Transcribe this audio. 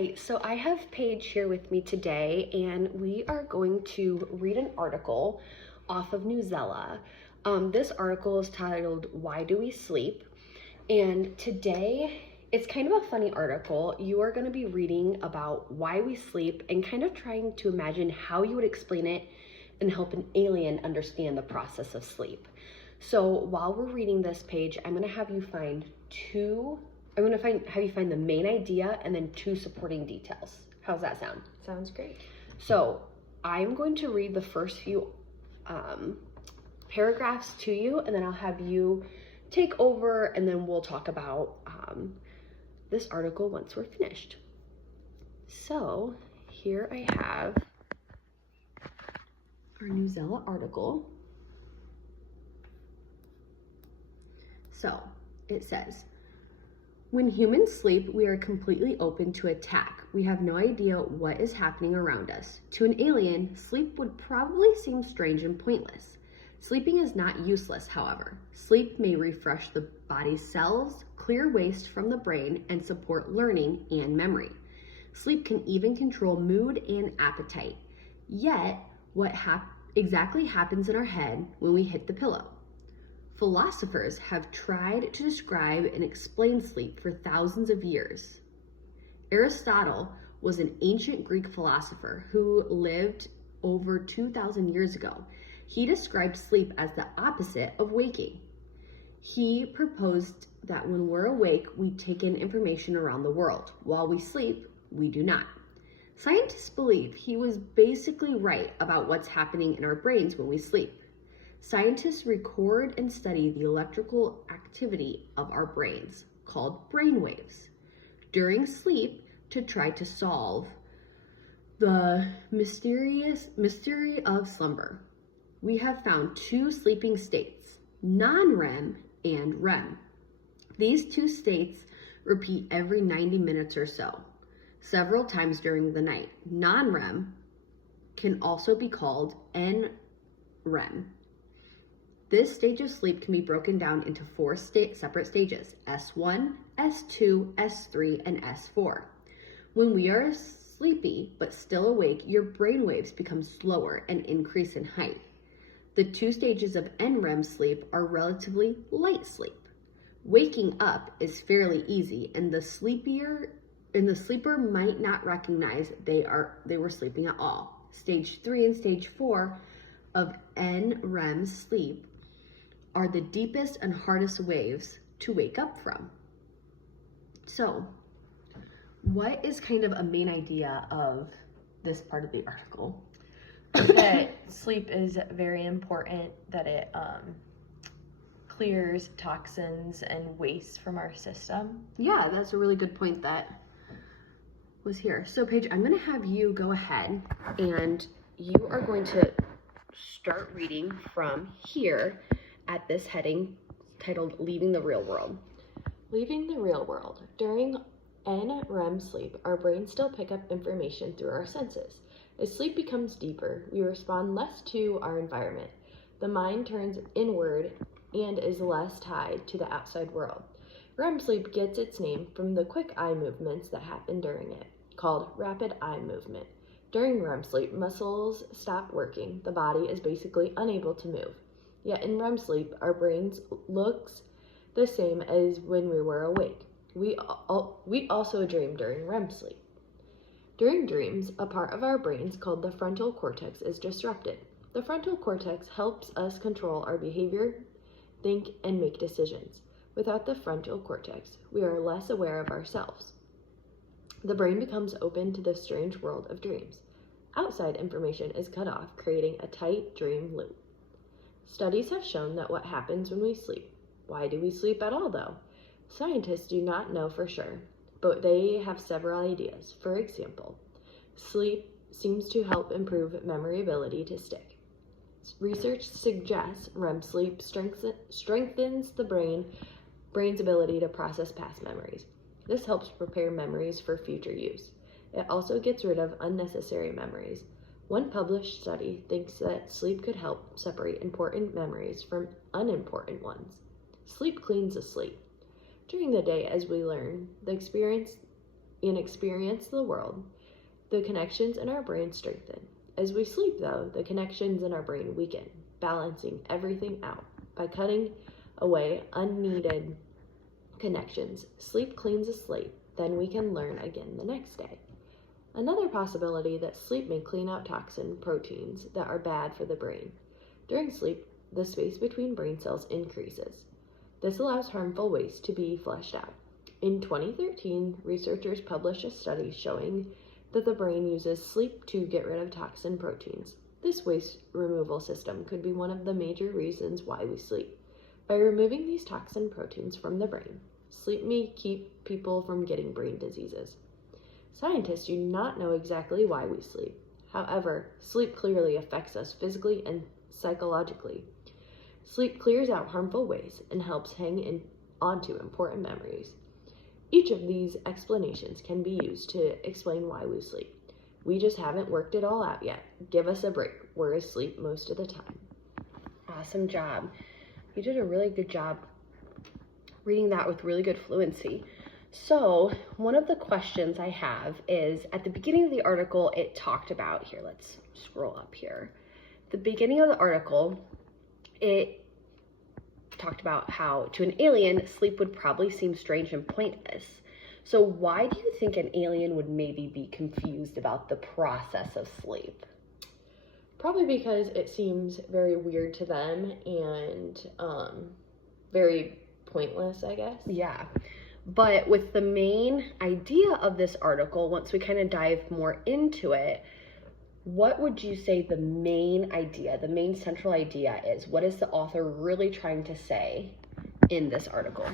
Hi, so I have Paige here with me today, and we are going to read an article off of Newsella. This article is titled, Why Do We Sleep? And today, it's kind of a funny article. You are going to be reading about why we sleep and kind of trying to imagine how you would explain it and help an alien understand the process of sleep. So while we're reading this page, I'm going to have you find have you find the main idea and then two supporting details. How's that sound? Sounds great. So I'm going to read the first few paragraphs to you, and then I'll have you take over, and then we'll talk about this article once we're finished. So here I have our Newsella article. So it says, when humans sleep, we are completely open to attack. We have no idea what is happening around us. To an alien, sleep would probably seem strange and pointless. Sleeping is not useless, however. Sleep may refresh the body's cells, clear waste from the brain, and support learning and memory. Sleep can even control mood and appetite. Yet, what exactly happens in our head when we hit the pillow? Philosophers have tried to describe and explain sleep for thousands of years. Aristotle was an ancient Greek philosopher who lived over 2,000 years ago. He described sleep as the opposite of waking. He proposed that when we're awake, we take in information around the world. While we sleep, we do not. Scientists believe he was basically right about what's happening in our brains when we sleep. Scientists record and study the electrical activity of our brains, called brain waves, during sleep to try to solve the mystery of slumber. We have found two sleeping states, non-REM and REM. These two states repeat every 90 minutes or so, several times during the night. Non-REM can also be called NREM. This stage of sleep can be broken down into four separate stages, S1, S2, S3, and S4. When we are sleepy but still awake, your brain waves become slower and increase in height. The two stages of NREM sleep are relatively light sleep. Waking up is fairly easy, and the sleeper might not recognize they were sleeping at all. Stage 3 and stage 4 of NREM sleep are the deepest and hardest waves to wake up from. So, what is kind of a main idea of this part of the article? That sleep is very important, that it clears toxins and waste from our system. Yeah, that's a really good point that was here. So Paige, I'm going to have you go ahead, and you are going to start reading from here at this heading titled Leaving the Real World. Leaving the real world. During NREM sleep, our brains still pick up information through our senses. As sleep becomes deeper, we respond less to our environment. The mind turns inward and is less tied to the outside world. REM sleep gets its name from the quick eye movements that happen during it, called rapid eye movement. During REM sleep, muscles stop working. The body is basically unable to move. Yet in REM sleep, our brains looks the same as when we were awake. We also dream during REM sleep. During dreams, a part of our brains called the frontal cortex is disrupted. The frontal cortex helps us control our behavior, think, and make decisions. Without the frontal cortex, we are less aware of ourselves. The brain becomes open to the strange world of dreams. Outside information is cut off, creating a tight dream loop. Studies have shown that what happens when we sleep. Why do we sleep at all, though? Scientists do not know for sure, but they have several ideas. For example, sleep seems to help improve memory ability to stick. Research suggests REM sleep strengthens the brain's ability to process past memories. This helps prepare memories for future use. It also gets rid of unnecessary memories. One published study thinks that sleep could help separate important memories from unimportant ones. Sleep cleans the slate. During the day, as we learn, the experience and experience the world, the connections in our brain strengthen. As we sleep, though, the connections in our brain weaken, balancing everything out. By cutting away unneeded connections, sleep cleans the slate, then we can learn again the next day. Another possibility that sleep may clean out toxin proteins that are bad for the brain. During sleep, the space between brain cells increases. This allows harmful waste to be flushed out. In 2013, researchers published a study showing that the brain uses sleep to get rid of toxin proteins. This waste removal system could be one of the major reasons why we sleep. By removing these toxin proteins from the brain, sleep may keep people from getting brain diseases. Scientists do not know exactly why we sleep. However, sleep clearly affects us physically and psychologically. Sleep clears out harmful waste and helps onto important memories. Each of these explanations can be used to explain why we sleep. We just haven't worked it all out yet. Give us a break. We're asleep most of the time. Awesome job. You did a really good job reading that with really good fluency. So one of the questions I have is, at the beginning of the article, it talked about, here, let's scroll up here. The beginning of the article, it talked about how to an alien, sleep would probably seem strange and pointless. So why do you think an alien would maybe be confused about the process of sleep? Probably because it seems very weird to them and very pointless, I guess. Yeah. But with the main idea of this article, once we kind of dive more into it, what would you say the main idea, the main central idea is? What is the author really trying to say in this article?